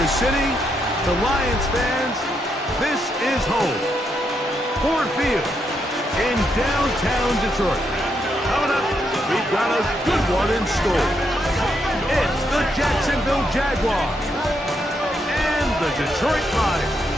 Motor City, to Lions fans, this is home. Ford Field in downtown Detroit. Coming up, we've got a good one in store. It's the Jacksonville Jaguars and the Detroit Lions.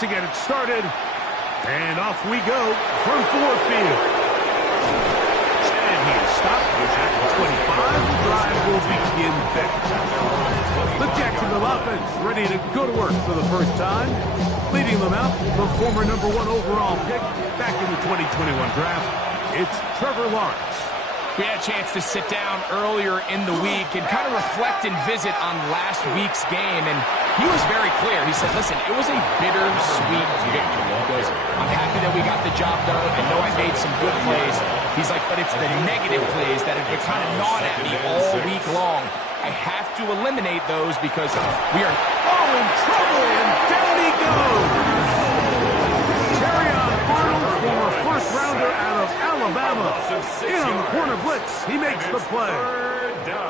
To get it started, and off we go from Ford Field. And he's stopped at the 25. The drive will begin then. The Jacksonville offense ready to go to work for the first time. Leading them out, the former #1 overall pick back in the 2021 draft. It's Trevor Lawrence. We had a chance to sit down earlier in the week and kind of reflect and visit on last week's game, and he was very clear. He said, listen, it was a bittersweet victory. He goes, I'm happy that we got the job done. I know I made some good plays. He's like, but it's the negative plays that have been kind of gnawing at me all week long. I have to eliminate those because we are in trouble, and down he goes. Former first-rounder out of Alabama. In on the corner blitz. He makes the play.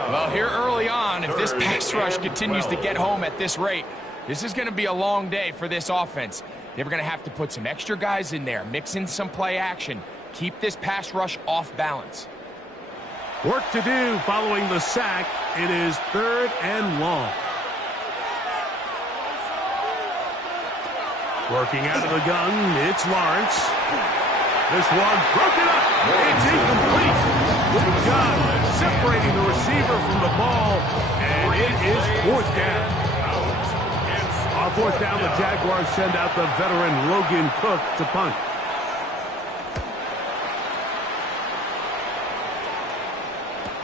Well, here early on, if this pass rush continues to get home at this rate, this is going to be a long day for this offense. They're going to have to put some extra guys in there, mix in some play action, keep this pass rush off balance. Work to do following the sack. It is 3rd and long. Working out of the gun, it's Lawrence. This one broken up. It's incomplete. Good job separating the receiver from the ball, and it is 4th down. On 4th down, the Jaguars send out the veteran Logan Cook to punt.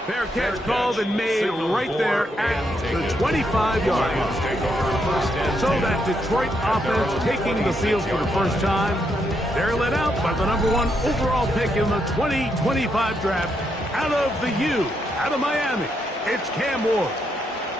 Fair catch called and made right there at the 25-yard line. So that Detroit offense taking the field for the first time. They're led out by the #1 overall pick in the 2025 draft out of the U, out of Miami. It's Cam Ward.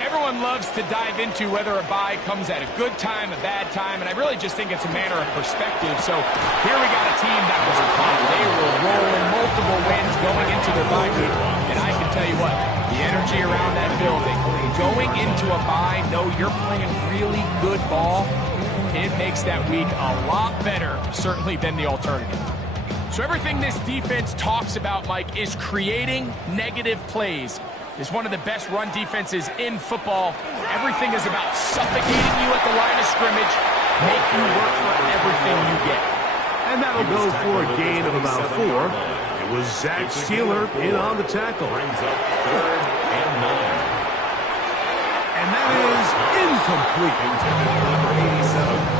Everyone loves to dive into whether a bye comes at a good time, a bad time, and I really just think it's a matter of perspective. So here we got a team that was hot. They were rolling multiple wins going into their bye week, and I can tell you what, the energy around that building, going into a bye, know you're playing really good ball, it makes that week a lot better, certainly, than the alternative. So everything this defense talks about, Mike, is creating negative plays. Is one of the best run defenses in football. Everything is about suffocating you at the line of scrimmage, make you work for everything you get. And that'll go for a gain of about 4. It was Zach Sealer in on the tackle. Brings up 3rd and 9. And that is incomplete. Intended for number 87.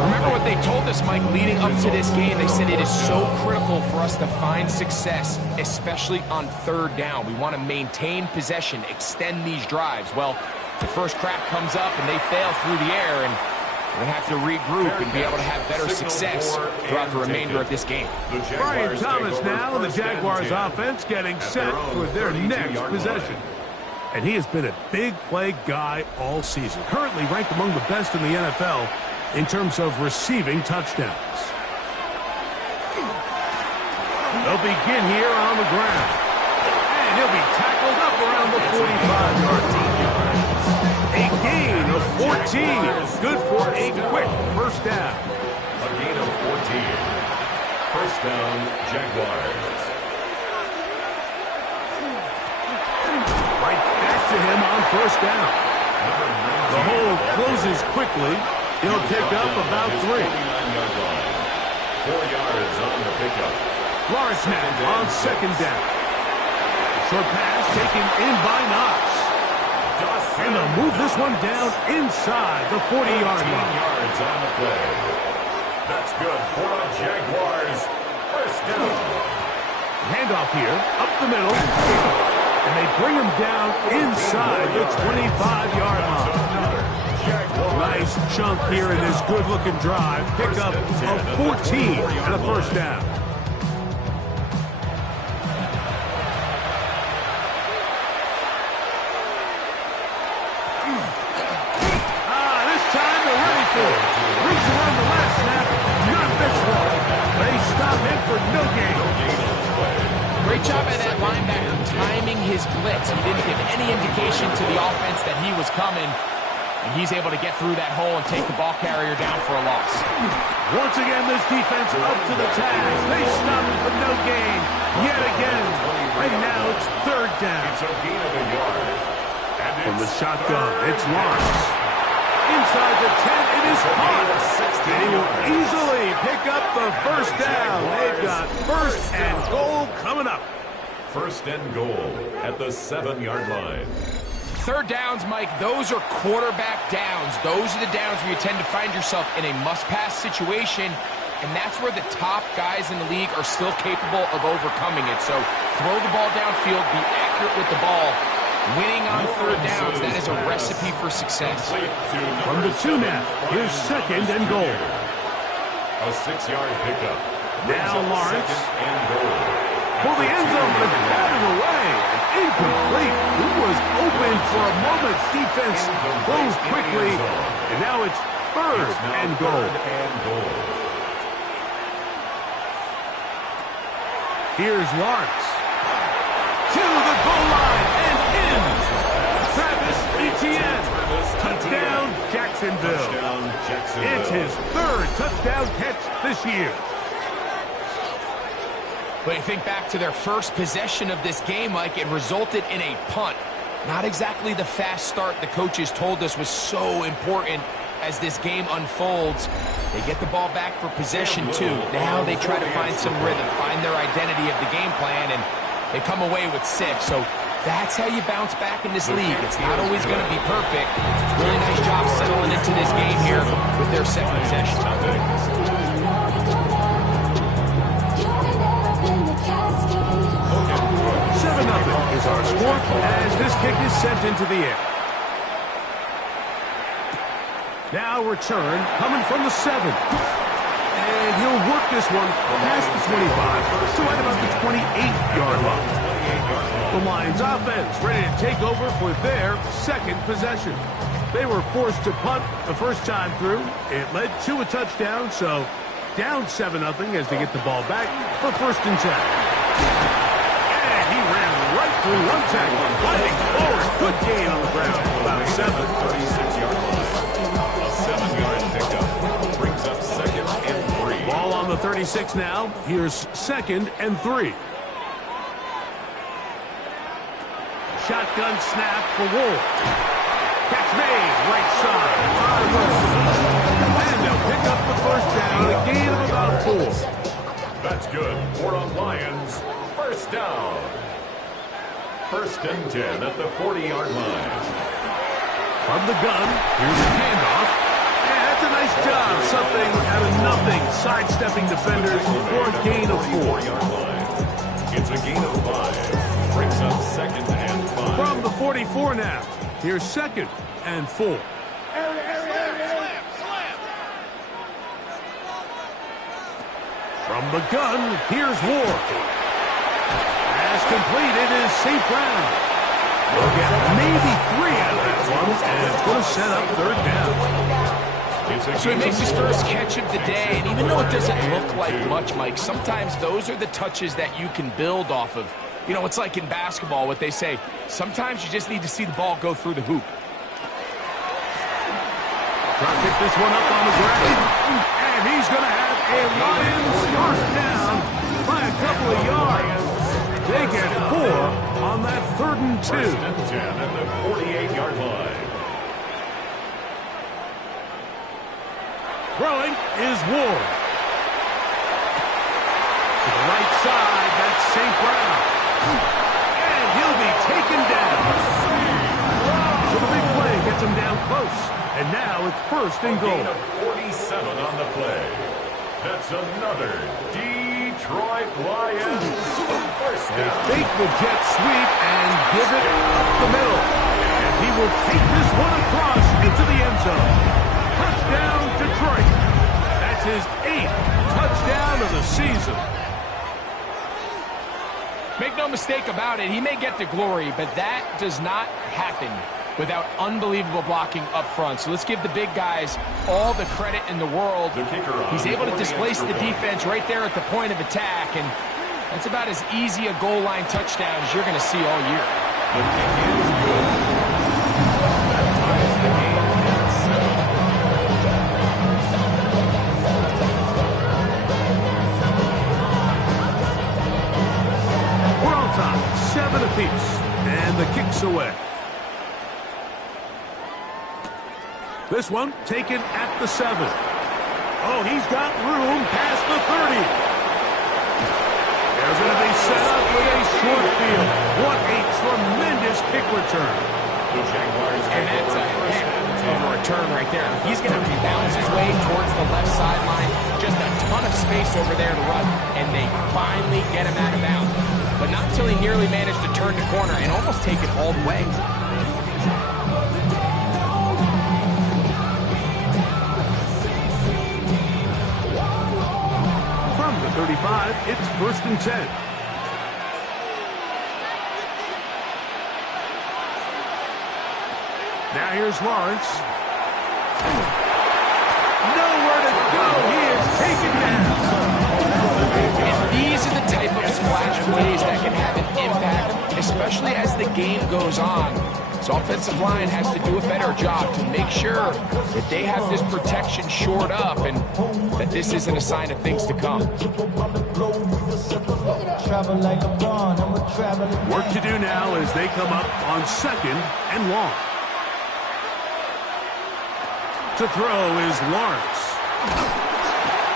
Remember what they told us, Mike, leading up to this game. They said it is so critical for us to find success, especially on 3rd down. We want to maintain possession, extend these drives. Well, the first crack comes up and they fail through the air, and we're going to have to regroup and be able to have better success throughout the remainder of this game. Brian Thomas now, the Jaguars offense getting set for their next possession. And he has been a big play guy all season. Currently ranked among the best in the NFL in terms of receiving touchdowns. They'll begin here on the ground. And he'll be tackled up around the 45-yard line. A gain of 14. Good for a quick first down. A gain of 14. First down, Jaguars. Right back to him on first down. The hole closes quickly. He'll pick up about 3. 49-yard line. 4 yards on the pickup. Lawrence now on 2nd down. Short pass taken in by Knox. And they'll move this one down inside the 40-yard line. Yards on the play. That's good for the Jaguars. First down. Handoff here, up the middle. And they bring him down inside the 25-yard line. Jaguars. Nice chunk here in this good-looking drive. Pick up of 14 and a first down. This time they're ready for it. Reach around the last snap. Not this one. They stop him for no gain. Great job by that linebacker timing his blitz. He didn't give any indication to the offense that he was coming. And he's able to get through that hole and take the ball carrier down for a loss. Once again, this defense up to the task. They stop him for no gain. Yet again. And now it's third down. It's a gain of a yard. And From the it's shotgun, third it's Lawrence. Inside the 10, it is caught. And he will easily pick up the first down. They've got first and goal coming up. First and goal at the 7-yard line. Third downs, Mike, those are quarterback downs. Those are the downs where you tend to find yourself in a must-pass situation, and that's where the top guys in the league are still capable of overcoming it. So throw the ball downfield, be accurate with the ball. Winning on third downs, that is a recipe for success. From the 2 now, here's second and goal. A 6-yard pickup. Now Lawrence. Second and goal. For the end zone, but batted away. Incomplete. He was open for a moment. Defense goes quickly. And now it's third and goal. Here's Lawrence. To the goal line and in. Travis Etienne. Touchdown, Jacksonville. It's his third touchdown catch this year. But you think back to their first possession of this game, Mike, it resulted in a punt. Not exactly the fast start the coaches told us was so important as this game unfolds. They get the ball back for possession 2. Now they try to find some rhythm, find their identity of the game plan, and they come away with 6. So that's how you bounce back in this league. It's not always going to be perfect. Really nice job settling into this game here with their second possession. 7-0 is our score as this kick is sent into the air. Now return coming from the 7. And he'll work this one past the 25 to right about the 28-yard line. The Lions offense ready to take over for their second possession. They were forced to punt the first time through. It led to a touchdown, so down 7-0 as they get the ball back for first and 10. And he ran right through one tackle, fighting forward. Good gain on the ground. About 7. 36-yard line. A 7-yard pickup brings up second and 3. Ball on the 36 now. Here's second and 3. Shotgun snap for Wolf. Catch made, right side. And they'll pick up the first down, a gain of about 4. That's good for the Lions. First down. First and 10 at the 40-yard line. From the gun, here's a handoff. And that's a nice job. Something out of nothing. Sidestepping defenders for a gain of 4. 4-yard line. It's a gain of 5. Brings up second and 5. From the 44 now, here's second and 4. From the gun, here's Ward. As completed is St. Brown. They'll get maybe 3 out of that one, and it's going to set up third down. So he makes his first catch of the day, and even though it doesn't look like much, Mike, sometimes those are the touches that you can build off of. You know, it's like in basketball, what they say, sometimes you just need to see the ball go through the hoop. Try to pick this one up on the ground, and he's going to have a Lions first down by a couple of yards. They get 4 on that third and 2. First and 10 at the 48-yard line. Throwing is Ward. To the right side, that's St. Brown. And he'll be taken down. So the big play gets him down close. And now it's first and goal. Gain of 47 on the play. That's another Detroit Lions first They down. fake the jet sweep and give it up the middle. And He will take this one across into the end zone. Touchdown, Detroit. That's his 8th touchdown of the season. Make no mistake about it, he may get to glory, but that does not happen without unbelievable blocking up front. So let's give the big guys all the credit in the world. He's able to displace the defense right there at the point of attack, and that's about as easy a goal line touchdown as you're going to see all year. The kick is good. That ties the game at 7. We're on top, 7 apiece, and the kick's away. This one taken at the 7. Oh, he's got room past the 30. They're going to be set up with a short field. What a tremendous kick return. The Jaguars And that's a heck of a return right there. He's going to bounce his way towards the left sideline. Just a ton of space over there to run, and they finally get him out of bounds. But not until he nearly managed to turn the corner and almost take it all the way. From the 35, it's 1st and 10. Now here's Lawrence. Nowhere to go. He is taken down. And these are the type of splash plays that can have an impact, especially as the game goes on. So offensive line has to do a better job to make sure that they have this protection shored up and that this isn't a sign of things to come. Work to do now as they come up on 2nd and long. To throw is Lawrence.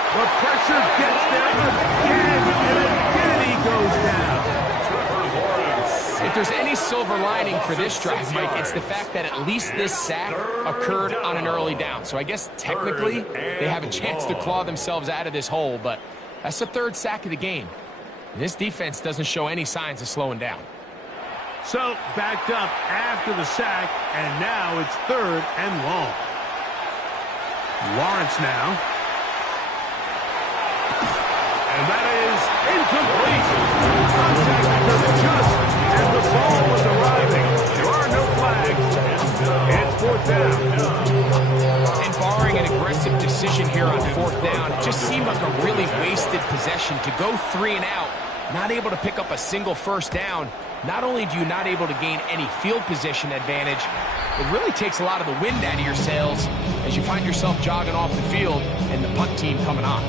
The pressure gets there again, and again he goes down. If there's any silver lining for this drive, Mike, it's the fact that at least this sack occurred on an early down. So I guess technically they have a chance to claw themselves out of this hole, but that's the 3rd sack of the game. And this defense doesn't show any signs of slowing down. So backed up after the sack, and now it's 3rd and long. Lawrence now. And that is incomplete. Contact occurred just as the ball was arriving. There are no flags. It's 4th down. And barring an aggressive decision here on 4th down, it just seemed like a really wasted possession to go 3 and out, not able to pick up a single 1st down. Not only do you not able to gain any field position advantage, it really takes a lot of the wind out of your sails as you find yourself jogging off the field and the punt team coming on.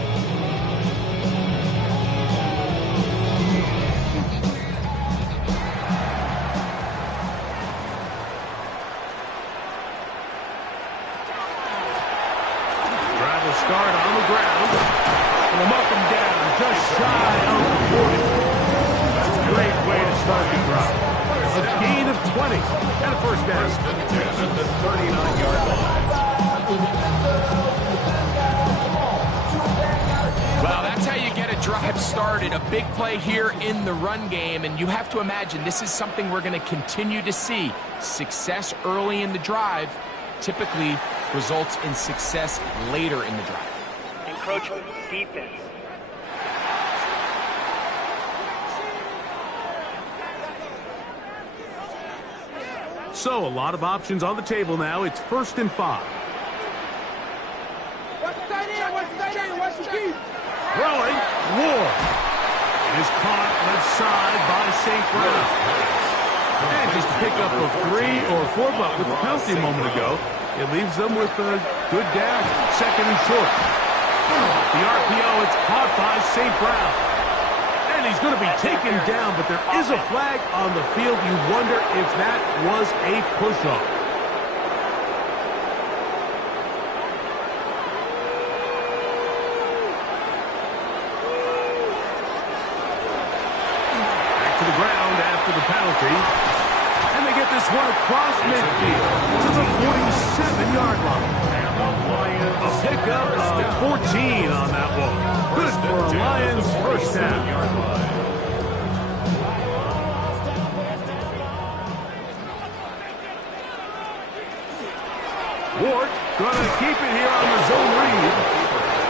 Drive will start on the ground. And they'll mark him down just shy of the 40. That's a great way to start the drive. A gain of 20 and a 1st down. At the 39-yard line. Well, that's how you get a drive started. A big play here in the run game, and you have to imagine this is something we're going to continue to see. Success early in the drive typically results in success later in the drive. Encroachment defense. So a lot of options on the table now. It's 1st and 5. Throwing, Ward. It is caught left side by St. Brown. And just a pickup of 3 or 4, but with the penalty a moment ago, it leaves them with a good down, 2nd and short. The RPO, it's caught by St. Brown. And he's going to be taken down, but there is a flag on the field. You wonder if that was a push-off. To the ground after the penalty. And they get this one across midfield to the 47-yard line. A pickup of 14 on that one. Good for a Lions 1st down. Ward gonna keep it here on the zone read.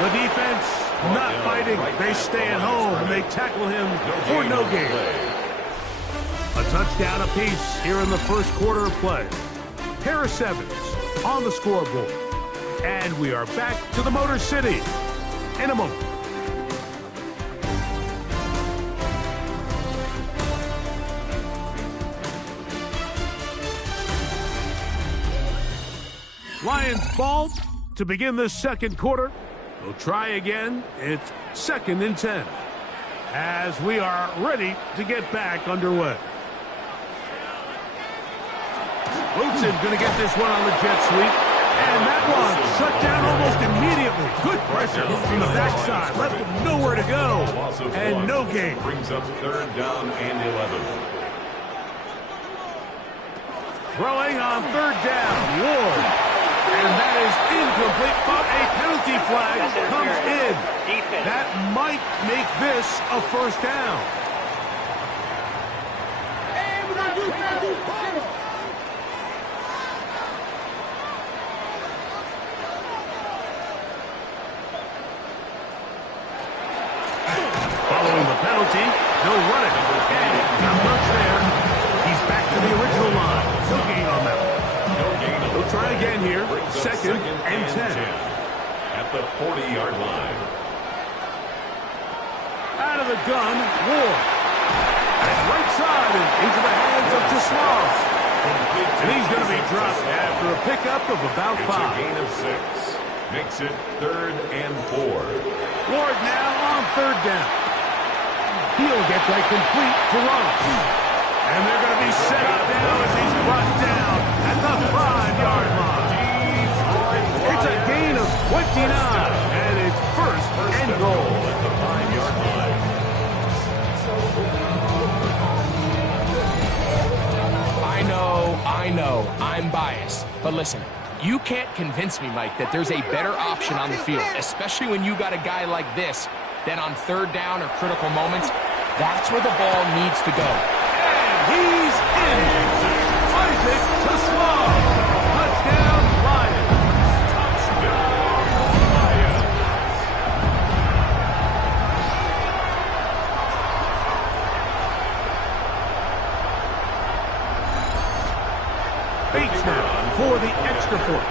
The defense not fighting. They stay at home and they tackle him for no gain. A touchdown apiece here in the first quarter of play. Harris Evans on the scoreboard. And we are back to the Motor City in a moment. Lions ball to begin the second quarter. We'll try again. It's 2nd and 10 as we are ready to get back underway. Wilson going to get this one on the jet sweep. And that one shut down almost immediately. Good pressure from the backside. Left him nowhere to go. And no gain. Brings up 3rd down and 11. Throwing on 3rd down. Ward. And that is incomplete, but a penalty flag comes in. That might make this a 1st down. Following the penalty, he'll run it. And not much there. He's back to the original line. No gain on that one. We'll try again here. 2nd and 10. At the 40-yard line. Out of the gun, Ward. And right side and into the hands of Tislau. And he's going to be dropped after a pickup of about 5. It's a gain of 6. Makes it 3rd and 4. Ward now on 3rd down. He'll get that complete to Ross. And they're going to be set up now as he's brought down at the 5-yard line. It's a gain of 29, and it's 1st and goal. At the 5-yard line. I know, I'm biased. But listen, you can't convince me, Mike, that there's a better option on the field, especially when you got a guy like this, that on 3rd down or critical moments, that's where the ball needs to go. He's in. Isaac Tislau. Touchdown, Lions. Touchdown, Lions. Bates now for the extra point.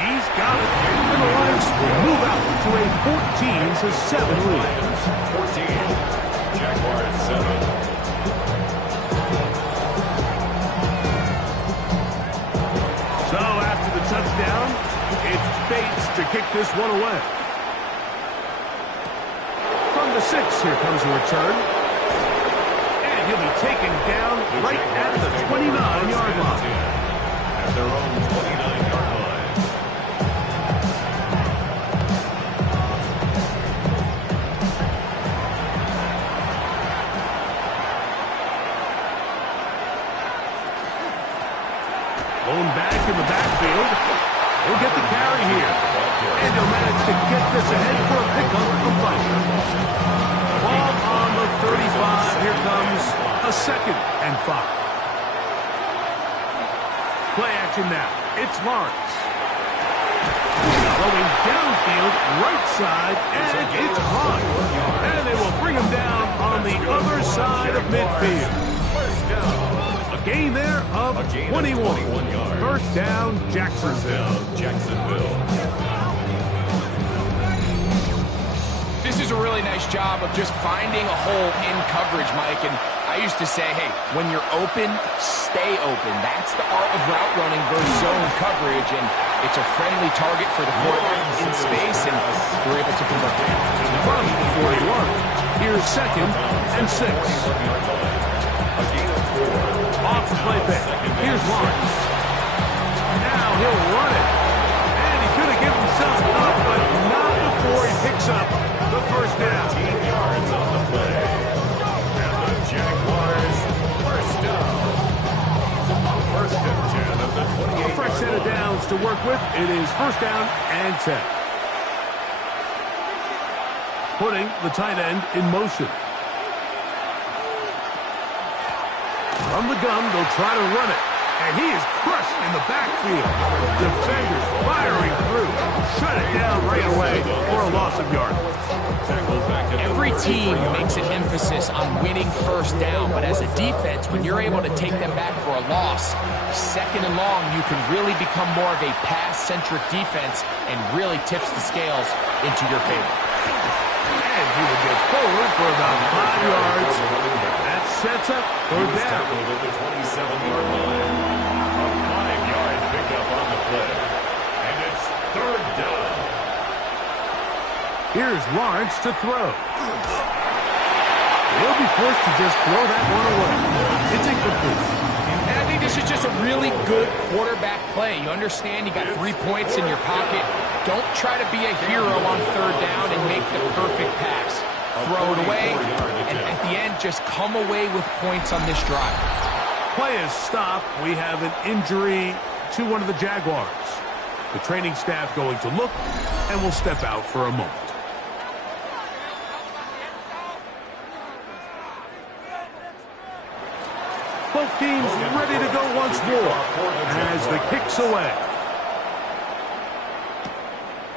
He's got it. And the Lions move out to a 14-7 lead. 14. Jaguars 7. So after the touchdown, it's Bates to kick this one away. From the 6, here comes a return. And he'll be taken down right at the 29-yard line. At their own 29-yard line. Blown back in the backfield. He'll get the carry here. And he'll manage to get this ahead for a pickup of 5. Ball on the 35. Here comes a 2nd and 5. Play action now. It's Lawrence. Going downfield, right side, and it's caught. And they will bring him down on the other side of midfield. First down. A gain there of 21. 21 yards. First down, Jacksonville. Jacksonville. This is a really nice job of just finding a hole in coverage, Mike. And I used to say, hey, when you're open, stay open. That's the art of route running versus zone coverage. And it's a friendly target for the quarterback in space, and we're able to convert. From the 41, here's 2nd and 6. Off the play pick. Here's Lawrence. Now he'll run it. And he could have given himself up, but not before he picks up the 1st down. 15 yards on the play. And the Jaguars first down. 1st and 10 of the 28. A fresh set of downs to work with. It is 1st down and 10. Putting the tight end in motion. From the gun, they'll try to run it. And he is crushed in the backfield. Defenders firing through. Shut it down right away for a loss of yardage. Every team makes an emphasis on winning first down, but as a defense, when you're able to take them back for a loss, second and long, you can really become more of a pass-centric defense and really tips the scales into your favor. And he will get forward for about 5 yards. That sets up third down. Tackled at the 27-yard line. A 5-yard pickup on the play. And it's third down. Here's Lawrence to throw. He'll be forced to just throw that one away. It's incomplete. And I think this is just a really good quarterback play. You understand you got 3 points in your pocket. Don't try to be a hero on third down and make the perfect pass. Throw it away, and at the end, just come away with points on this drive. Play is stopped. We have an injury to one of the Jaguars. The training staff going to look, and will step out for a moment. Both teams ready to go once more as the kick's away.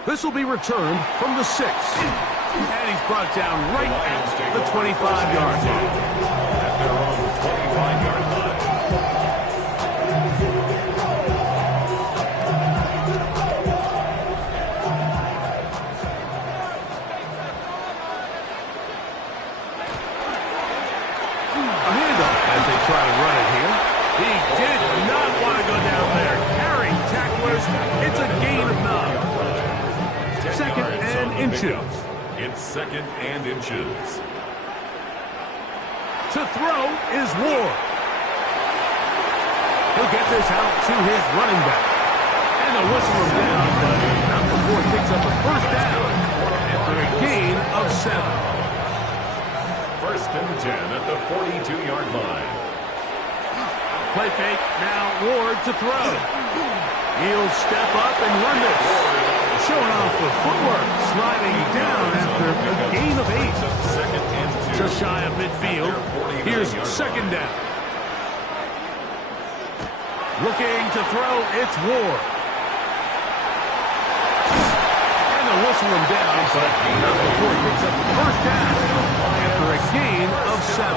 This will be returned from the 6. And he's brought down right at the 25-yard line. At their own 25-yard line. A handoff as they try to run it here. He did not want to go down there. Carrying tacklers. It's a gain of 9. Second and inches. It's second and inches. To throw is Ward. He'll get this out to his running back. And they'll whistle him down, but not before he picks up a first down after a gain of 7. First and 10 at the 42-yard line. Play fake, now Ward to throw. He'll step up and run this. Showing off the footwork, sliding down after a gain of 8. Just shy of midfield. Here's second down. Looking to throw, it's Ward. And they'll whistle him down, but not before he picks up the first down after a gain of 7.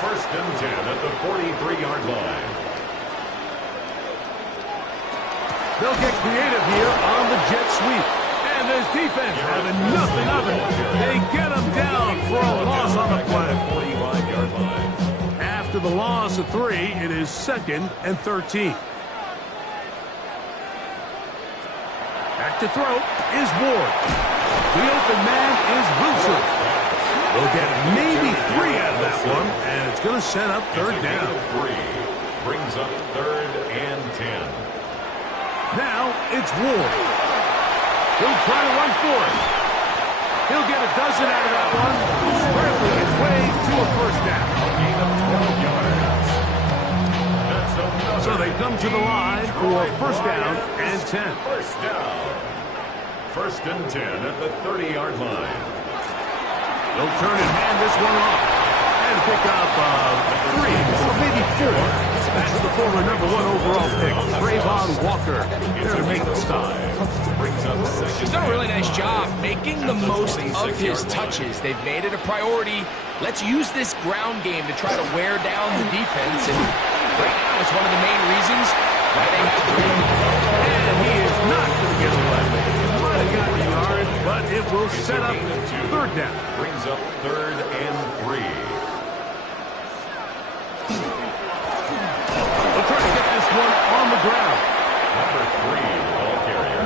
First and 10 at the 43-yard line. They'll get creative here on the jet sweep. And this defense having nothing of it. They get him down for a loss on the play. 45-yard line. After the loss of 3, it is second and 13. Back to throw is Ward. The open man is Wilson. They'll get maybe 3 out of that one, and it's going to set up third down. 3 brings up third and 10. Now it's Ward. He'll try to run for it. He'll get a dozen out of that one, scrambling his way to a first down. Gain of 12 yards. That's another. So they come to the line for first down and 10. First down. First and 10 at the 30-yard line. They'll turn and hand this one off. And pick up 3 or maybe 4. That's the former #1 overall pick, Trayvon Walker. There to make the stop. He's done a really nice job making the most of his touches. They've made it a priority. Let's use this ground game to try to wear down the defense. And right now, it's one of the main reasons why they have the lead. And he is not going to get away. Might have gotten a yard, but it will set up third down. Brings up third and 3. They'll try to get this one on the ground. Number 3, the ball carrier.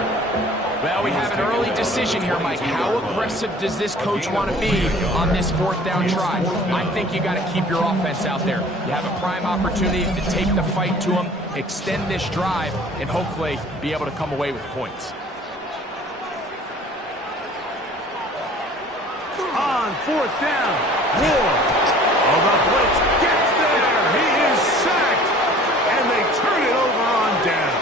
Well, we have an early decision here, Mike. How aggressive does this coach want to be on this fourth down try? I think you got to keep your offense out there. You have a prime opportunity to take the fight to them, extend this drive, and hopefully be able to come away with points. On fourth down, Ward. Oh, the blitz gets there. He is sacked. And they turn it over on down.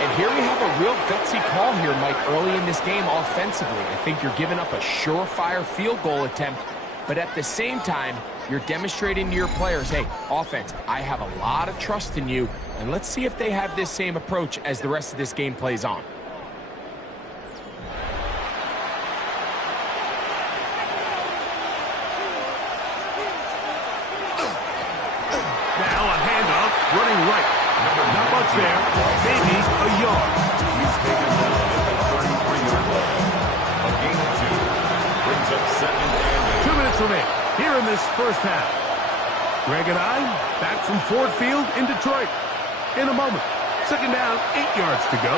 And here we have a real gutsy call here, Mike, early in this game offensively. I think you're giving up a surefire field goal attempt, but at the same time, You're demonstrating to your players, hey, offense, I have a lot of trust in you, and let's see if they have this same approach as the rest of this game plays on. Now a handoff, running right. Not much there, maybe a yard. He's taken down at the 33-yard line. A gain of 2. Brings up 2nd and 8. 2 minutes remaining here in this first half. Greg and I back from Ford Field in Detroit. In a moment. 2nd down, 8 yards to go.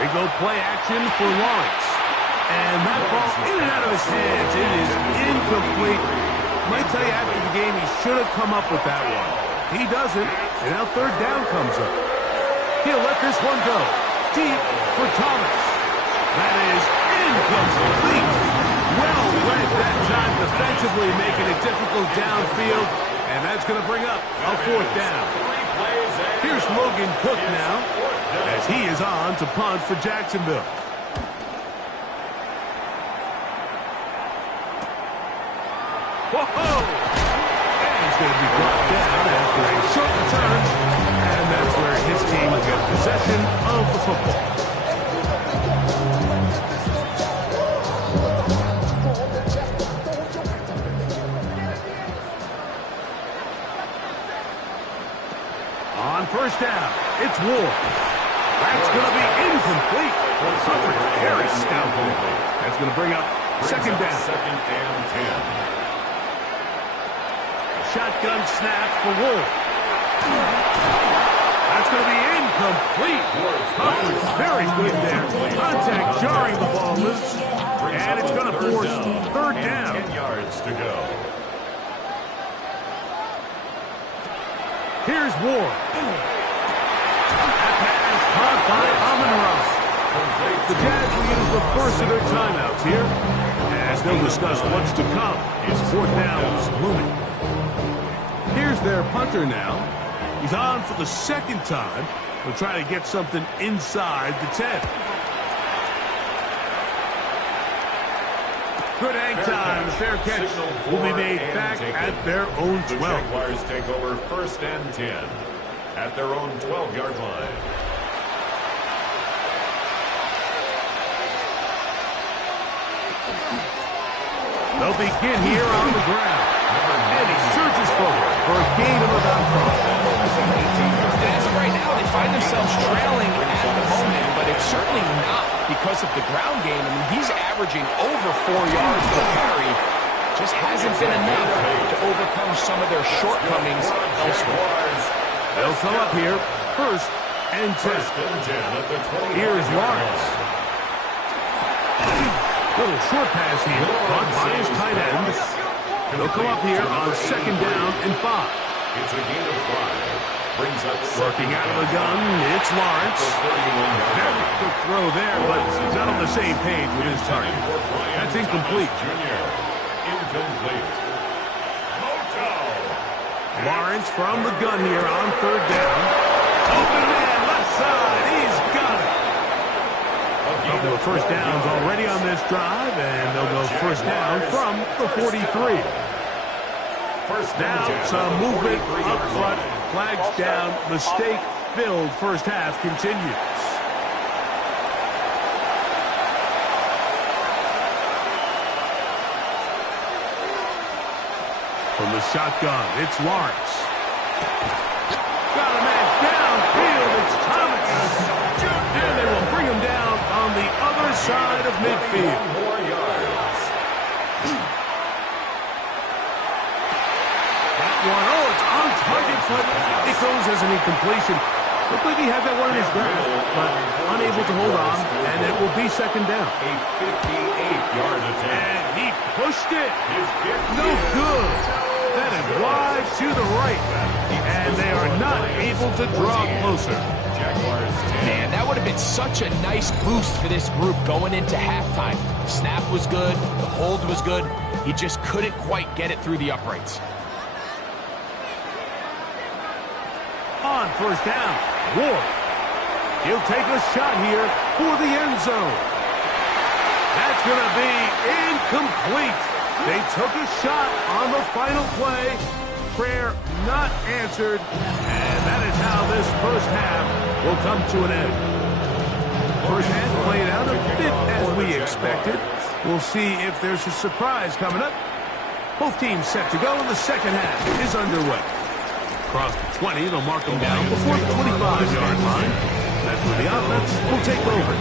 They go play action for Lawrence. And that ball in and out of his hands. It is incomplete. Might tell you after the game he should have come up with that one. He doesn't, and now 3rd down comes up. He'll let this one go. Deep for Thomas. That is incomplete. Well read that time defensively, making it difficult downfield. And that's going to bring up a 4th down. Here's Logan Cook now, as he is on to punt for Jacksonville. Whoa! And he's going to be brought down after a short return. And that's where his team will get possession of the football. On 1st down, it's Ward. That's going to be incomplete. Very stout. That's going to bring up 2nd down. 2nd and 10. Shotgun snap for Wolf. That's going to be incomplete. Humphrey's very good there. Contact jarring the ball loose. And it's going to force 3rd down. 10 yards to go. Here's Ward. That pass caught by Amon-Ra. The Jags will use the first of their timeouts here, as they'll discuss what's to come. His 4th down is looming. Here's their punter now. He's on for the 2nd time. We'll try to get something inside the 10. Good hang time. Fair catch will be made back at their own 12. The Jaguars take over 1st and 10 at their own 12-yard line. They'll begin here on the ground. And he surges forward for a gain of about 5. And as of right now, they find themselves trailing at the moment, but it's certainly not because of the ground game. I mean, he's averaging over 4 yards per carry. Just hasn't been enough to overcome some of their shortcomings elsewhere. They'll come up here, 1st and 10. Here's Lawrence. Little short pass here, caught by his tight end. They'll come up here on 2nd down and 5. It's a gain of 5. Brings up Working out of the gun, it's Lawrence. Very quick throw there, but he's not on the same page with his target. That's incomplete. Incomplete. Lawrence from the gun here on 3rd down. Open man, left side, he's got it. A couple of 1st downs already on this drive, and they'll go 1st down from the 43. Now some movement up front, flags down, mistake-filled 1st half continues. From the shotgun, it's Lawrence. Got a man downfield, it's Thomas. And they will bring him down on the other side of midfield. 4 yards. That one, oh, it's on target, but it goes as an incompletion. Looked like he had that one in his grasp, but unable to hold on, and it will be 2nd down. A 58-yard attempt. And he pushed it. No good. That is wide to the right, and they are not able to draw closer. Man, that would have been such a nice boost for this group going into halftime. The snap was good, the hold was good. He just couldn't quite get it through the uprights. On 1st down, Ward. He'll take a shot here for the end zone. That's going to be incomplete. They took a shot on the final play. Prayer not answered. And that is how this first half will come to an end. First half played out a bit as we expected. We'll see if there's a surprise coming up. Both teams set to go, and the second half is underway. Across the 20, they'll mark them down before the 25-yard line. That's where the offense will take over.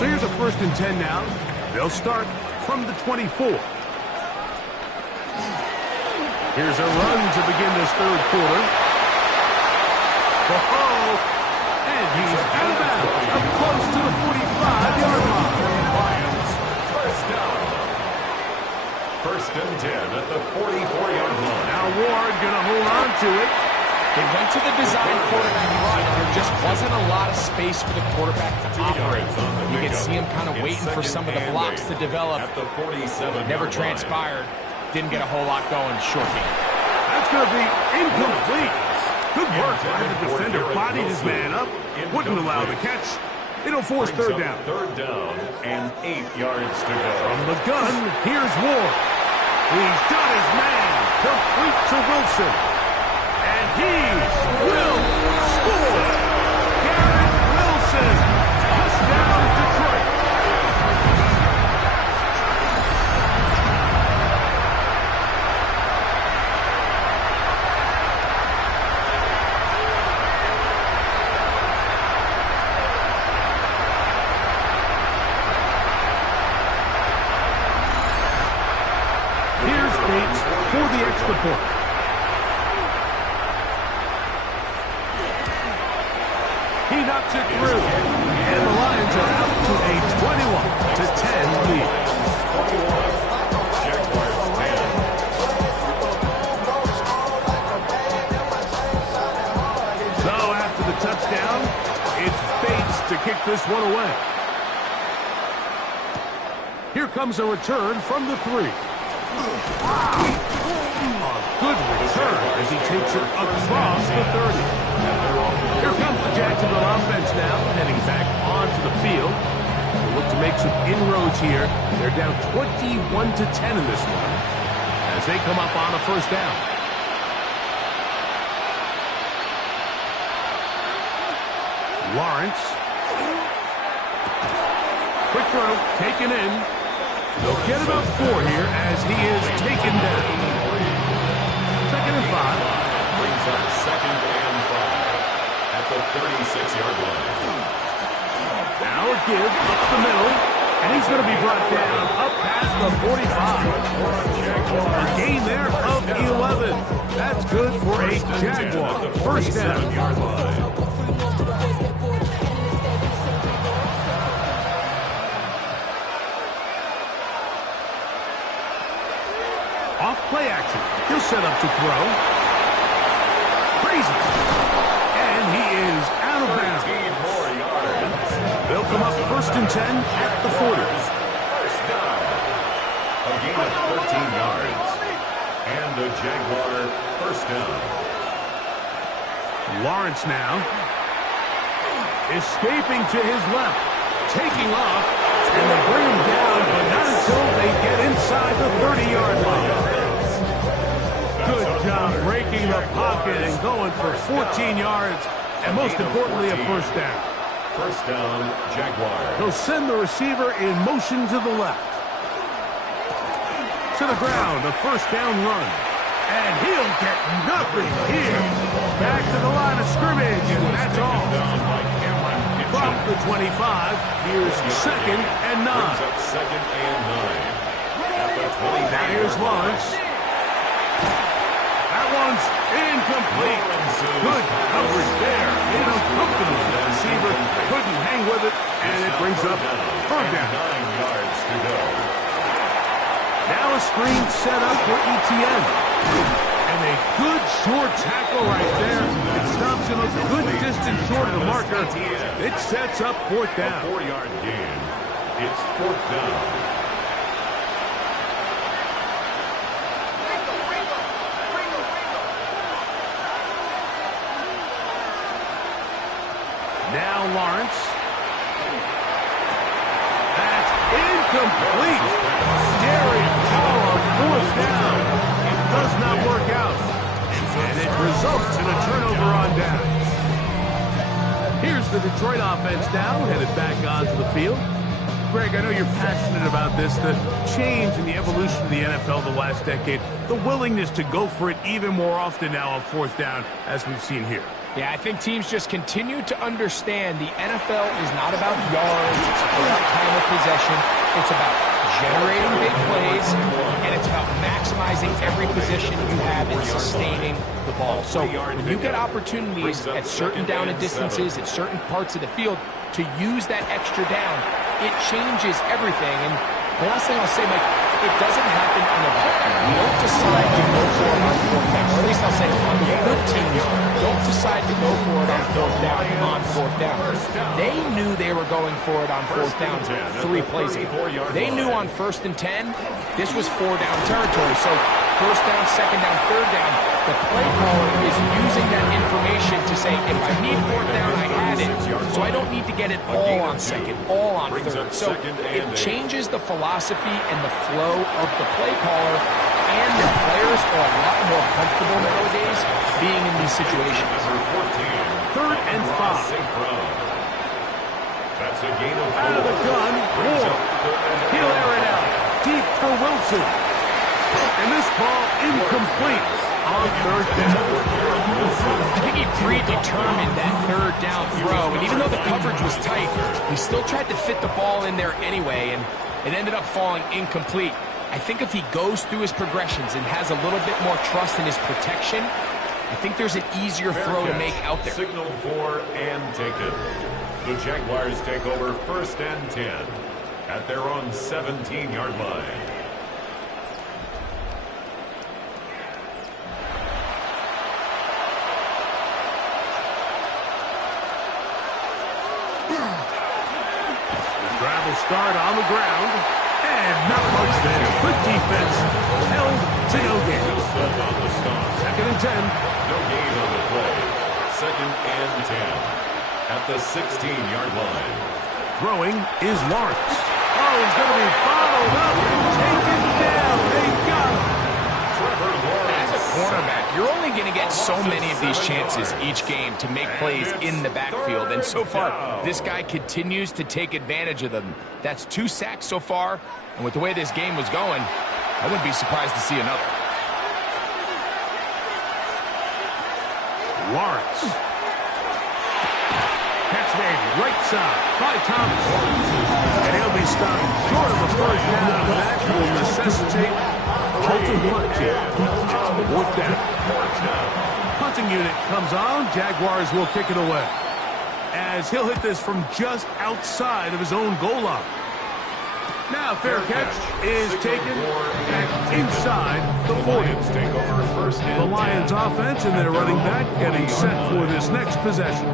So here's a 1st and 10 now. They'll start from the 24. Here's a run to begin this third quarter. And he's out of bounds, up close to the 45-yard line. Lions, first down. 1st and 10 at the 44-yard line. Now Ward going to hold on to it. They went to the design quarterback run, and there just wasn't a lot of space for the quarterback to operate. You could see him kind of waiting for some of the blocks to develop. At the 47 Never transpired. Didn't get a whole lot going short game. That's going to be incomplete. Good work by the defender. Bodied his man up. Wouldn't allow the catch. It'll force third down. 3rd down and 8 yards to go. From the gun, here's Ward. He's got his man. Complete to Wilson. And he will score. Garrett Wilson. Touchdown, Detroit. Here's Bates for the extra point. He knocks it through. And the Lions are out to a 21-10 lead. So after the touchdown, it's Bates to kick this one away. Here comes a return from the 3. A good return as he takes it across the 30. Here comes the Jacksonville offense now, heading back onto the field. They look to make some inroads here. They're down 21-10 in this one as they come up on a 1st down. Lawrence. Quick throw, taken in. They'll get about 4 here as he is taken down. 2nd and 5. Brings up 2nd and 5 at the 36-yard line. Now a give up the middle, and he's going to be brought down up past the 45. A gain there of 11. That's good for a Jaguar. 1st down. Off play action. He'll set up to throw. Crazy. And he is out of bounds. They'll come up 1st and 10 at the 40. 1st down. A gain of 13 yards. And the Jaguar 1st down. Lawrence now. Escaping to his left. Taking off. And they bring him down, but not until they get inside the 30-yard line. Good job breaking the pocket and going for 14 yards, and most importantly, a 1st down. 1st down, Jaguar. He'll send the receiver in motion to the left. To the ground, a 1st down run. And he'll get nothing here. Back to the line of scrimmage, and that's all. From the 25, here's 2nd and 9. Brings up 2nd and 9. At the 20. Now here's Lawrence. That one's incomplete. Good coverage there. Made him comfortable. The receiver couldn't hang with it, and it brings up 3rd down. 9 yards to go. Now a screen set up for ETN. And a good short tackle right there. It stops him a good distance short of the marker. It sets up 4th down. A 4-yard gain. It's 4th down. now Lawrence. That's incomplete. Daring call on fourth down. It does not work out. And it results in a turnover on downs. Here's the Detroit offense now, headed back onto the field. Greg, I know you're passionate about this, the change in the evolution of the NFL the last decade, the willingness to go for it even more often now on fourth down, as we've seen here. Yeah, I think teams just continue to understand the NFL is not about yards, it's about time of possession, it's about generating big plays, and it's about maximizing every position you have in sustaining the ball. So when you get opportunities at certain down and distances, at certain parts of the field, to use that extra down, it changes everything. And the last thing I'll say, Mike, it doesn't happen in a vacuum. You don't decide to go for it on fourth down, or at least I'll say the good teams don't decide to go for it on fourth down. They knew they were going for it on fourth down 3 plays ago. They knew on 1st and 10, this was 4-down territory. So first down, second down, third down, the play caller is using that information to say, if I need fourth down, I had it. So I don't need to get it all on second, all on third. So it changes the philosophy and the flow of the play caller, and the players are a lot more comfortable nowadays being in these situations. 3rd and 5. That's a gain of 4. Out of the gun, Moore. He'll air it out. Deep for Wilson. And this ball incomplete on 3rd down. I think he predetermined that 3rd down throw, and even though the coverage was tight, he still tried to fit the ball in there anyway, and it ended up falling incomplete. I think if he goes through his progressions and has a little bit more trust in his protection, I think there's an easier throw to make out there. Signal for and taken. The Jaguars take over 1st and 10 at their own 17-yard line. Drive will start on the ground. And not much there. Good defense. Held to no gain. On the stop. 2nd and 10. No gain on the play. 2nd and 10 at the 16-yard line. Throwing is Lawrence. Oh, he's going to be followed up and taken down. They got him. Trevor Lawrence. As a cornerback, you're only going to get so many of these chances each game to make plays in the backfield. And so far, this guy continues to take advantage of them. That's 2 sacks so far. And with the way this game was going, I wouldn't be surprised to see another. Lawrence. Catch made right side by Thomas. And he'll be stopped short of the 1st down. That will necessitate halting punting. It's 4th down. Punting unit comes on. Jaguars will kick it away, as he'll hit this from just outside of his own goal line. Now fair catch is taken back inside the 40. The Lions offense and their running back getting set for this next possession.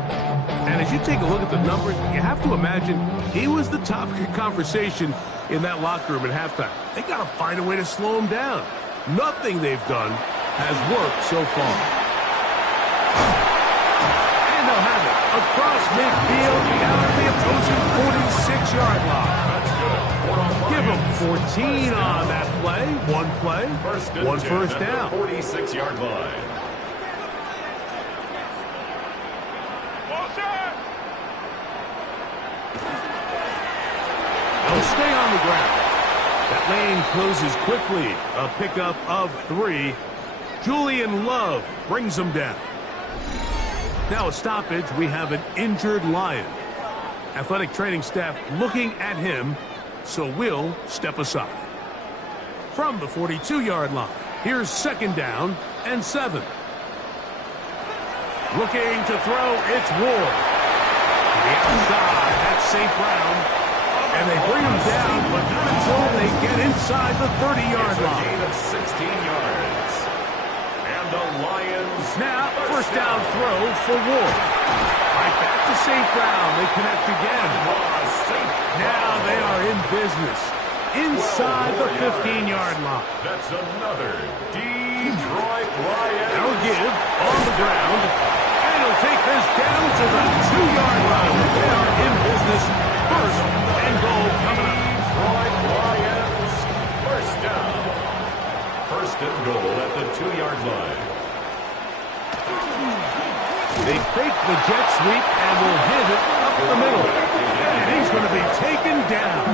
And as you take a look at the numbers, you have to imagine he was the topic of conversation in that locker room at halftime. They got to find a way to slow him down. Nothing they've done has worked so far. And they'll have it across midfield down to the opposing 46-yard line. Give him 14 on that play. One play, one first down. 46-yard line. They'll stay on the ground. That lane closes quickly. A pickup of 3. Julian Love brings him down. Now a stoppage. We have an injured Lion. Athletic training staff looking at him, so we'll step aside. From the 42-yard line, here's 2nd down and 7. Looking to throw, it's Ward. To the outside, that's St. Brown. And they bring him down, but not until they get inside the 30-yard line. Gain of 16 yards. And the Lions. Now, 1st down throw for Ward. Right back to St. Brown. They connect again. Now they are in business. Inside the 15-yard line. That's another Detroit Lions. They'll give on the ground. And he'll take this down to the 2-yard line. line. They fake the jet sweep and will hit it up the middle. And he's going to be taken down.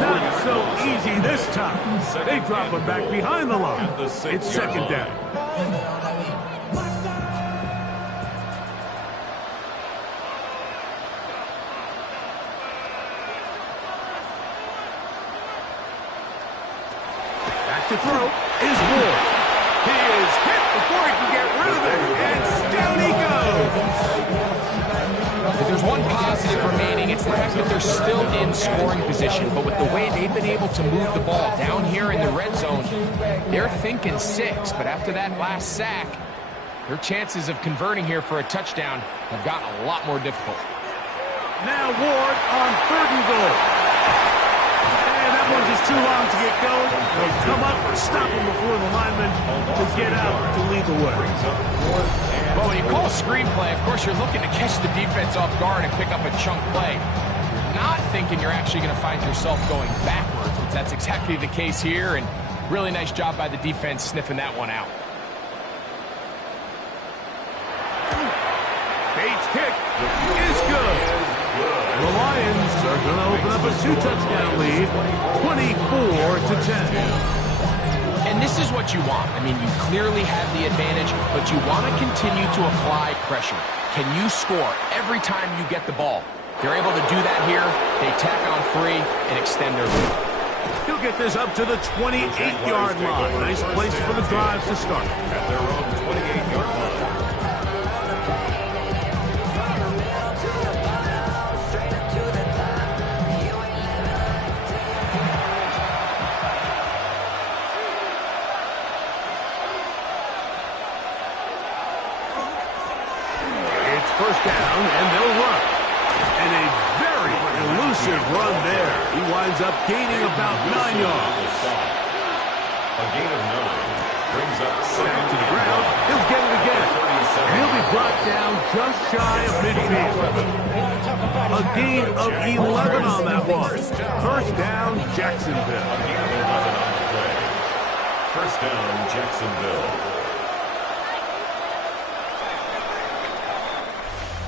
Not so easy this time. They drop him back behind the line. It's second down. Back to throw is Ward. He is hit before he can get rid of it, and down he goes. If there's one positive remaining, it's the fact that they're still in scoring position. But with the way they've been able to move the ball down here in the red zone, they're thinking 6. But after that last sack, their chances of converting here for a touchdown have gotten a lot more difficult. Now Ward on 3rd and goal. And that one's just too long to get going. They'll come up or stop him before the lineman to get out to lead the way. Well, when you call a screenplay, of course, you're looking to catch the defense off guard and pick up a chunk play. You're not thinking you're actually going to find yourself going backwards, but that's exactly the case here, and really nice job by the defense sniffing that one out. Bates' kick is good. The Lions are going to open up a 2-touchdown lead, 24-10. And this is what you want. I mean, you clearly have the advantage, but you want to continue to apply pressure. Can you score every time you get the ball? They're able to do that here. They tack on 3 and extend their lead. He'll get this up to the 28-yard line. Nice place for the drive to start. At their own 28-yard line. First down, and they'll run. And a very elusive run there. He winds up gaining about 9 yards. A gain of 9 brings up Back to the ground. He'll get it again. And he'll be brought down just shy of midfield. A gain of 11 on that one. First down, Jacksonville. a gain of 11 on the play. First down, Jacksonville.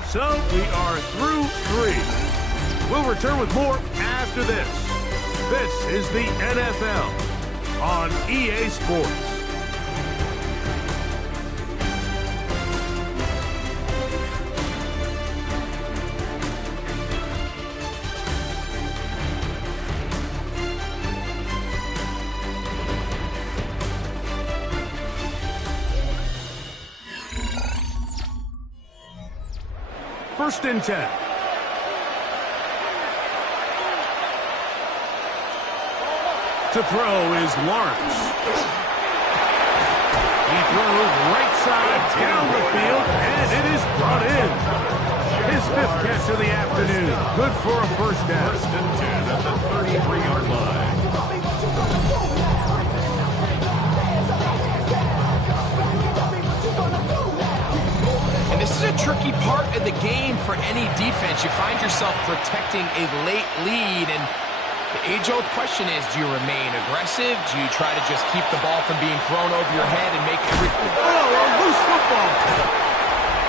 So we are through 3. We'll return with more after this. This is the NFL on EA Sports. First and 10. To throw is Lawrence. He throws right side down the field, and it is brought in. His 5th catch of the afternoon. Good for a first down. First and 10 at the 33-yard line. This is a tricky part of the game for any defense. You find yourself protecting a late lead, and the age-old question is, do you remain aggressive? Do you try to just keep the ball from being thrown over your head and make everything... Oh, a loose football.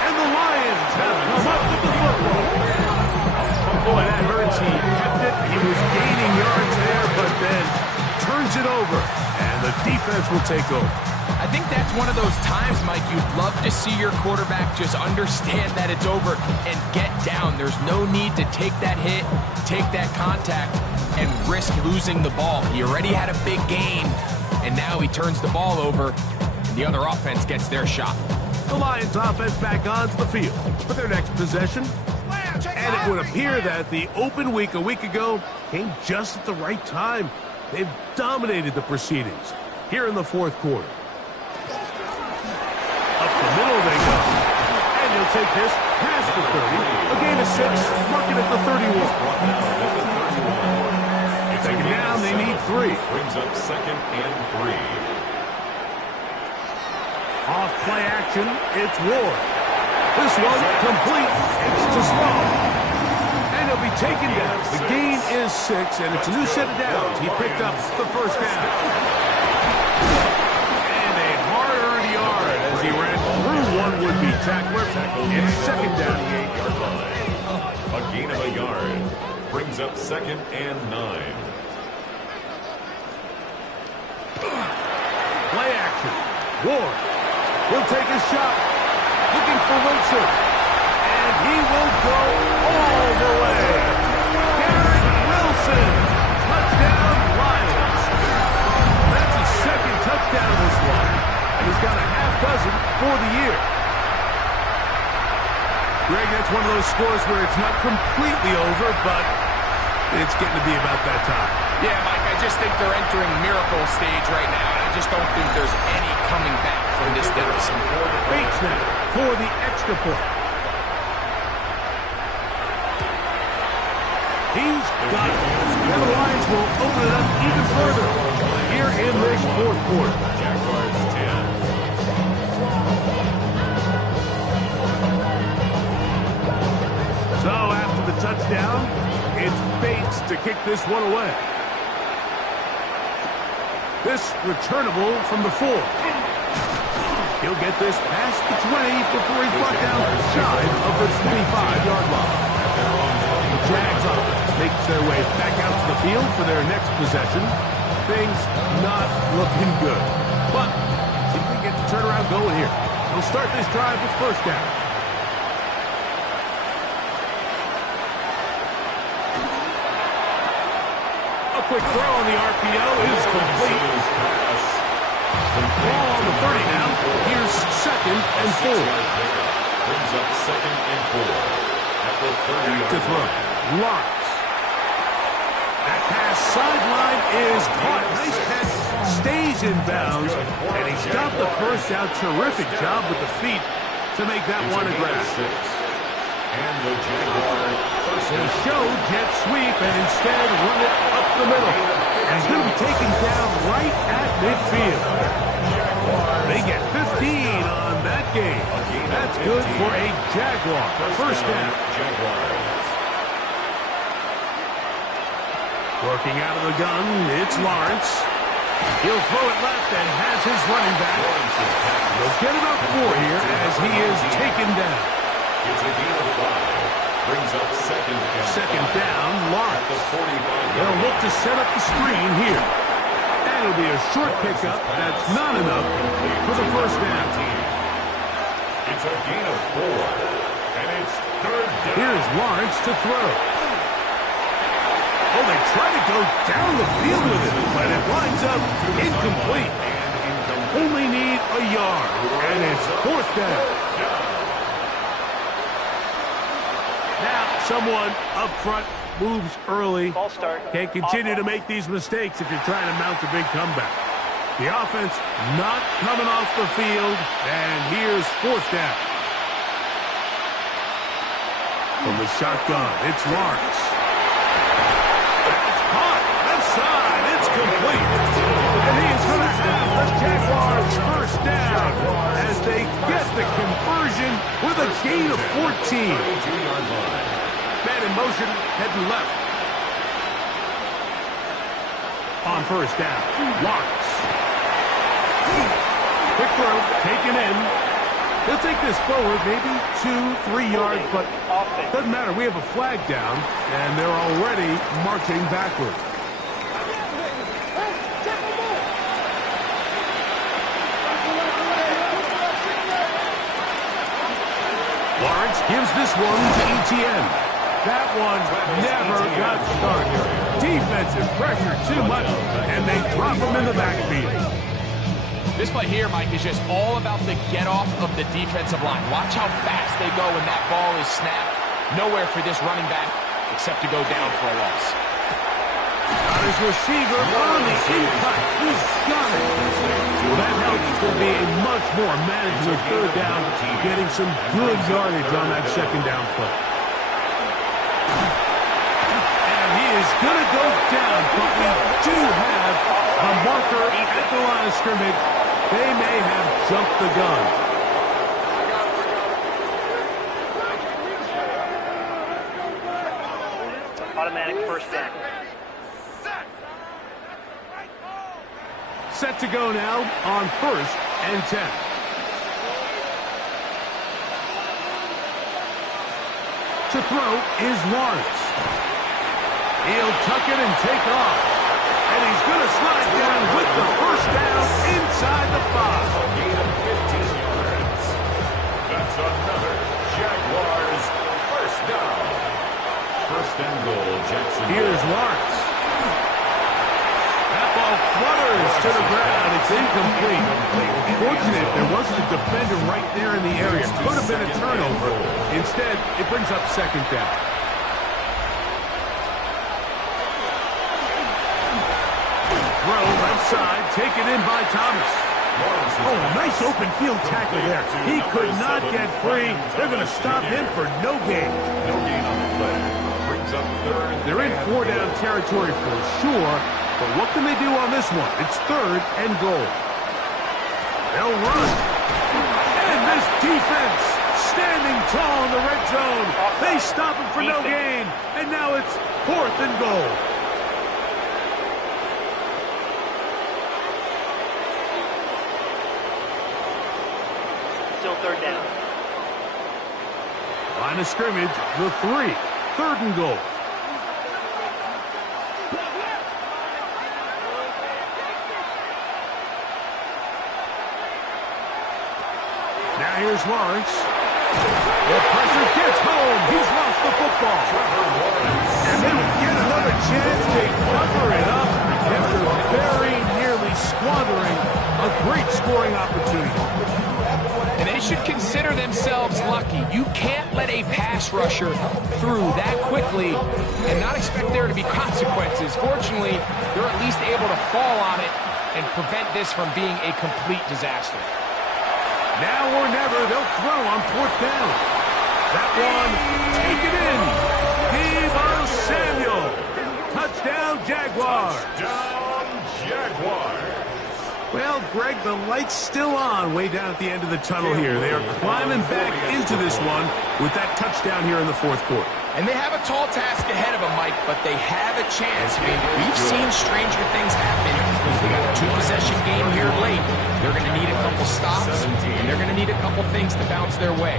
And the Lions have come up with the football. Boy, that hurts. He kept it. He was gaining yards there, but then turns it over, and the defense will take over. I think that's one of those times, Mike, you'd love to see your quarterback just understand that it's over and get down. There's no need to take that hit, take that contact, and risk losing the ball. He already had a big gain, and now he turns the ball over, and the other offense gets their shot. The Lions offense back onto the field for their next possession. And it would appear that the open week a week ago came just at the right time. They've dominated the proceedings here in the 4th quarter. Up the middle they go. And he'll take this past the 30. A gain of 6, marking at the 31. Second down, they need 3. Brings up 2nd and 3. Off play action, it's Ward. This one complete. It's to Small. And he'll be taken down. The gain is 6, and it's a new set of downs. He picked up the first down. And a hard-earned yard tackler. It's second down. 28-yard line. A gain of a yard. Brings up 2nd and 9. Play action. Ward. He'll take a shot. Looking for Wilson. And he will go all the way. Garrett Wilson. Touchdown, Lions. That's his second touchdown this one. And he's got a half dozen for the year. Greg, that's one of those scores where it's not completely over, but it's getting to be about that time. Yeah, Mike, I just think they're entering miracle stage right now, and I just don't think there's any coming back from this deficit. Bates now for the extra point. He's got it. And the Lions will open it up even further here in this fourth quarter. Jaguars 10. So after the touchdown, it's Bates to kick this one away. This returnable from the 4. He'll get this past the 20 before he's brought down shy of the 25-yard line. The Jags offense makes their way back out to the field for their next possession. Things not looking good. But see if we get the turnaround going here. They'll start this drive with first down. A quick throw on the RPO is complete. Ball on the 30 now. Here's 2nd and 4. Brings up 2nd and 4. At the 30-yard To throw. Lawrence. That pass sideline is caught. Nice catch. Stays in bounds. And he stopped the first down. Terrific job with the feet to make that one a grab. And the Jaguars They showed jet sweep and instead run it up the middle. And he's going to be taken down right at midfield. They get 15 on that game. That's good for a Jaguar. First down. Working out of the gun, it's Lawrence. He'll throw it left and has his running back. He'll get about 4 here as he is taken down. It's a gain of 5. Brings up 2nd and Second down, Lawrence. They'll look to set up the screen here. And it'll be a short pickup. That's not enough for the first down. It's a gain of 4. And it's 3rd down. Here's Lawrence to throw. Oh, they try to go down the field with it, but it winds up incomplete. Only need a yard, and it's 4th down. Now, someone up front moves early. Ball start. Can't continue to make these mistakes if you're trying to mount a big comeback. The offense not coming off the field, and here's 4th down. From the shotgun, it's Lawrence. That's caught. Left side, it's complete. And he is going to have the Jaguars first down as they get the conversion with a gain of 14. Man in motion, heading left. On first down, Lawrence. Quick throw, taken in. He'll take this forward, maybe 2-3 yards, but doesn't matter. We have a flag down, and they're already marching backward. Lawrence gives this one to ETN. That one never got started. Defensive pressure too much, and they drop him in the backfield. This play here, Mike, is just all about the get-off of the defensive line. Watch how fast they go when that ball is snapped. Nowhere for this running back except to go down for a loss. Got his receiver on the in-cut. He's got it. Well, that helps. It's going to be a much more manageable third down, getting some good yardage on that second down play. And he is going to go down, but we do have a marker at the line of scrimmage. They may have jumped the gun. Automatic first down. Set to go now on 1st and 10. To throw is Lawrence. He'll tuck it and take off. And he's going to slide down with the first down inside the 5. A gain of 15 yards. That's another Jaguars first down. First and goal, Jackson. Here's Lawrence. That ball flutters to the ground. It's incomplete. Fortunate there wasn't a defender right there in the area. Could have been a turnover. Instead, it brings up second down. Throw left side, taken in by Thomas. Oh, nice open field tackle there. He could not get free. They're going to stop him for no gain. No gain on the play. Brings up third. They're in 4-down territory for sure, but what can they do on this one? It's 3rd and goal. They'll run. And this defense standing tall in the red zone. They stop him for no gain. And now it's 4th and goal. Still 3rd down. Line of scrimmage, the 3. 3rd and goal. Now here's Lawrence. The pressure gets home. He's lost the football. And they would get another chance. They cover it up after very nearly squandering a great scoring opportunity. And they should consider themselves lucky. You can't let a pass rusher through that quickly and not expect there to be consequences. Fortunately, they're at least able to fall on it and prevent this from being a complete disaster. Now or never, they'll throw on 4th down. That one, taken in. Deebo Samuel. Touchdown, Jaguars. Touchdown, Jaguars. Well, Greg, the light's still on way down at the end of the tunnel here. They are climbing back into this one with that touchdown here in the 4th quarter. And they have a tall task ahead of them, Mike, but they have a chance. I mean, we've seen stranger things happen. They got a 2-possession game here late. They're going to need a couple stops, and they're going to need a couple things to bounce their way.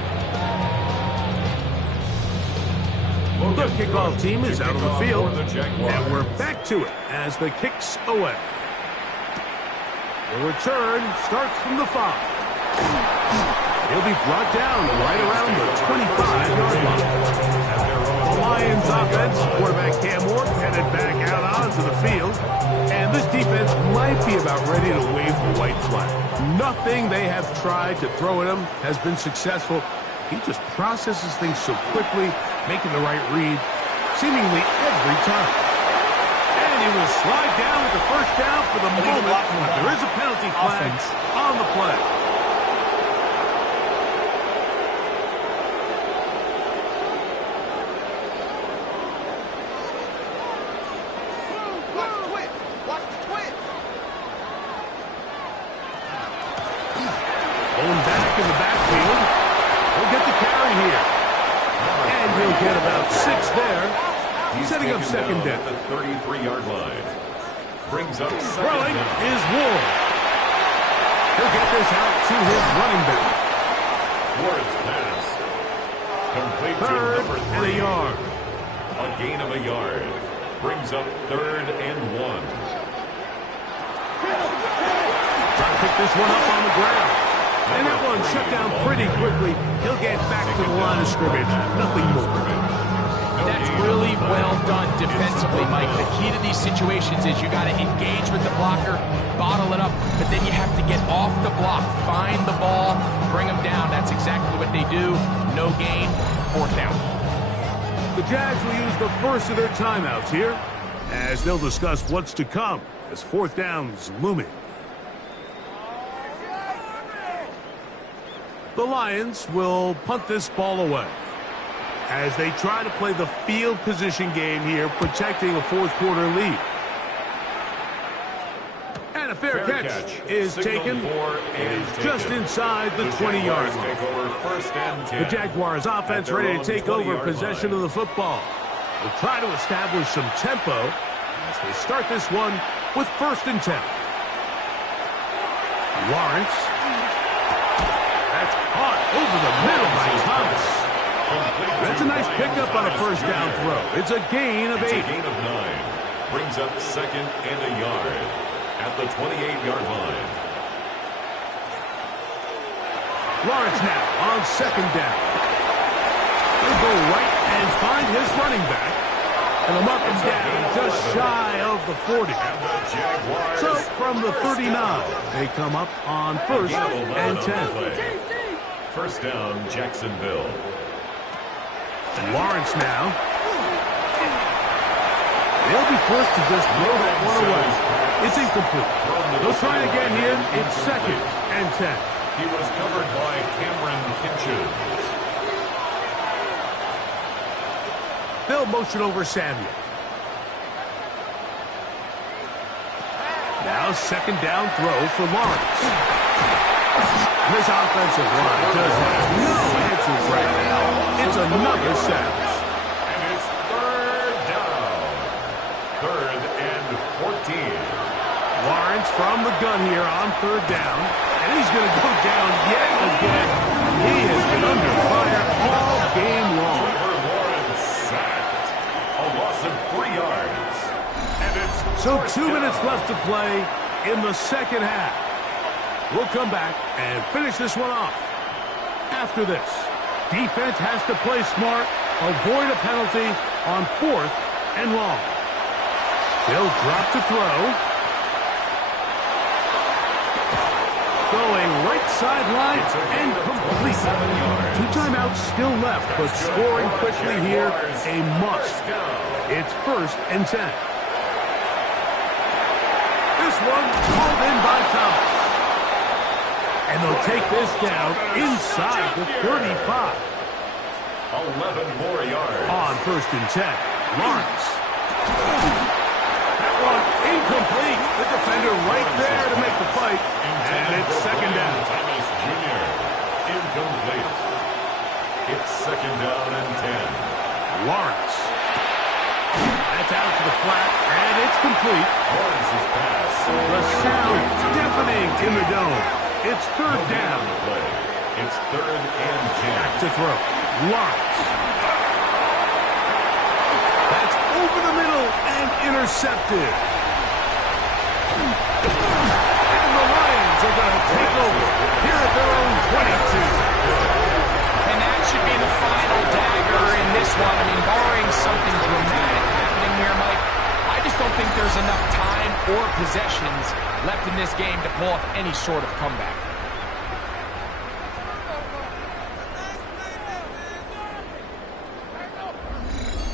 The kickoff team is out on the field, and we're back to it as the kick's away. The return starts from the 5. He'll be brought down right around the 25-yard line. The Lions offense, quarterback Cam Moore, headed back out onto the field. And this defense might be about ready to wave the white flag. Nothing they have tried to throw at him has been successful. He just processes things so quickly, making the right read, seemingly every time. And he will slide down with the first down for the moment. There is a penalty flag on the play. Going back in the backfield. He'll get the carry here. And he'll get about 6 there. He's setting up second down. At the 33-yard line. Brings up Throwing is Ward. He'll get this out to his running back. Ward's pass. Complete to 3rd number 3. and a yard. A gain of a yard. Brings up 3rd and 1. Trying to pick this one up on the ground. And that one shut down pretty quickly. He'll get back to the line of scrimmage. Nothing more. That's really well done defensively, Mike. The key to these situations is you got to engage with the blocker, bottle it up, but then you have to get off the block, find the ball, bring them down. That's exactly what they do. No gain, 4th down. The Jags will use the first of their timeouts here as they'll discuss what's to come as 4th down's looming. The Lions will punt this ball away as they try to play the field position game here, protecting a 4th quarter lead. And a fair catch is taken. It is just inside the 20-yard line. The Jaguars offense ready to take over possession of the football. They'll try to establish some tempo as they start this one with 1st and 10. Lawrence. That's caught over the middle by Thomas. That's a nice pickup on a first down throw. It's a gain of 8. It's a gain of 9. Brings up 2nd and a yard at the 28-yard line. Lawrence now on 2nd down. He'll go right and find his running back. And a mark him down just shy of the 40. So from the 39, they come up on 1st and 10. First down, Jacksonville. And Lawrence now. They'll be forced to just throw that one away. It's incomplete. They'll try it again here. It's 2nd and 10. He was covered by Cameron Kinches. They'll motion over Samuel. Now 2nd down throw for Lawrence. This offensive line does have no answers right now. It's another sack. And it's 3rd down. 3rd and 14. Lawrence from the gun here on 3rd down. And he's going to go down yet again. He has been under fire all game long. So 2 minutes left to play in the second half. We'll come back and finish this one off. After this, defense has to play smart, avoid a penalty on 4th and long. They'll drop to throw. Going right sideline and complete. 2 timeouts still left, but scoring quickly here, a must. It's 1st and 10. This one pulled in by Thomas. And they'll take this down inside the 35. 11 more yards. On 1st and 10, Lawrence. That one incomplete. The defender right there to make the fight. And it's 2nd down. Thomas Jr. Incomplete. It's 2nd down and 10. Lawrence. That's out to the flat, and it's complete. Lawrence's pass. The sound deafening in the dome. It's 3rd down. It's 3rd and 10. Back to throw. Lawrence. That's over the middle and intercepted. And the Lions are going to take over here at their own 22. And that should be the final dagger in this one. I mean, barring something dramatic happening here, Mike, I just don't think there's enough time or possessions left in this game to pull off any sort of comeback.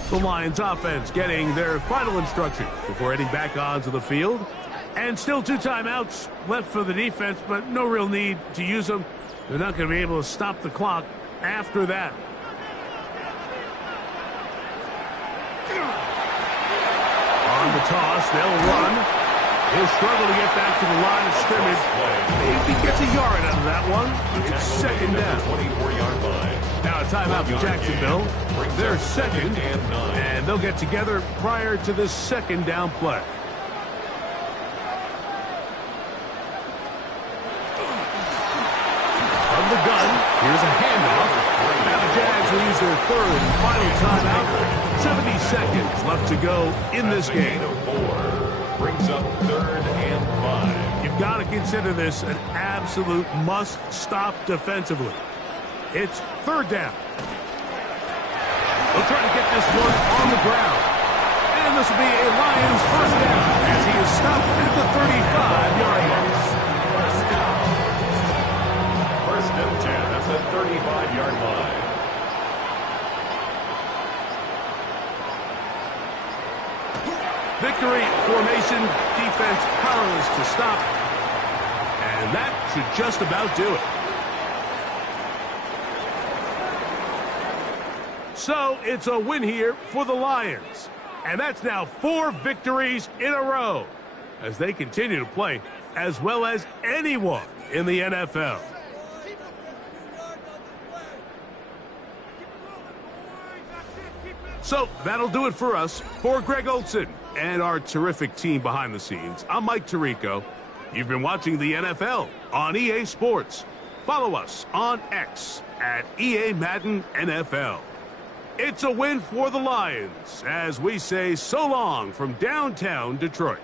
The Lions offense getting their final instructions before heading back onto the field. And still 2 timeouts left for the defense, but no real need to use them. They're not going to be able to stop the clock after that. On the toss, they'll run. He'll struggle to get back to the line of scrimmage. Maybe gets a yard out of that one. It's 2nd down. 24-yard line. Now a timeout for Jacksonville. They're 2nd, and they'll get together prior to this 2nd down play. From the gun, here's a handoff. Now the Jags will use their 3rd and final timeout. 70 seconds left to go in this game. Brings up 3rd and 5. You've got to consider this an absolute must-stop defensively. It's 3rd down. They'll try to get this one on the ground. And this will be a Lions 1st down as he is stopped at the 35-yard line. 1st and 10 at the 35-yard line. Victory formation, defense powerless to stop. And that should just about do it. So it's a win here for the Lions. And that's now 4 victories in a row as they continue to play as well as anyone in the NFL. So that'll do it for us. For Greg Olson and our terrific team behind the scenes, I'm Mike Tirico. You've been watching the NFL on EA Sports. Follow us on X at EA Madden NFL. It's a win for the Lions as we say so long from downtown Detroit.